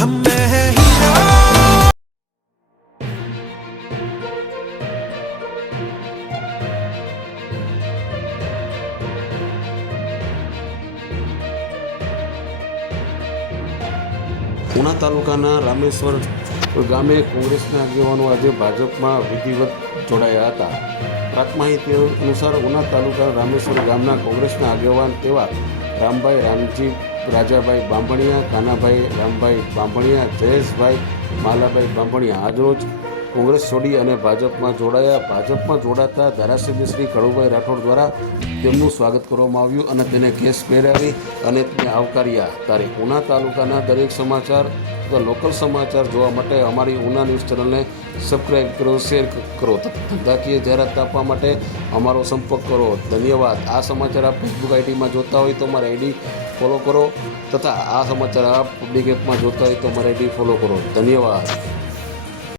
हम में है हीरा। ઉના તાલુકાના રામેશ્વર ગામે કોંગ્રેસના આગેવાનો આજે ભાજપમાં વિધિવત જોડાયા હતા. પ્રાપ્ત માહિતી અનુસાર ઉના તાલુકાના રામેશ્વર ગામના કોંગ્રેસના આગેવાન તેવા રામભાઈ રામજી રાજાભાઈ બાંભણિયા, કાનાભાઈ રામભાઈ બાંભણિયા, જયેશભાઈ માલાભાઈ બાંભણિયા આજરોજ કોંગ્રેસ છોડી અને ભાજપમાં જોડાયા. ભાજપમાં જોડાતા ધારાસભ્ય શ્રી કળુભાઈ રાઠોડ દ્વારા તેમનું સ્વાગત કરવામાં આવ્યું અને તેને કેસ પહેરાવી અને તેને આવકાર્યા. ત્યારે ઉના તાલુકાના દરેક સમાચાર લોકલ સમાચાર જોવા માટે અમારી ઉના ન્યૂઝ ચેનલને સબસ્ક્રાઈબ કરો, શેર કરો. ધંધાકીય જાહેરાત આપવા માટે અમારો સંપર્ક કરો. ધન્યવાદ. આ સમાચાર આપ ફેસબુક આઈડીમાં જોતા હોય તો અમારી આઈડી ફોલો કરો તથા આ સમાચાર આપ પબ્લિક એપમાં જોતા હોય તો અમારી આઈડી ફોલો કરો. ધન્યવાદ.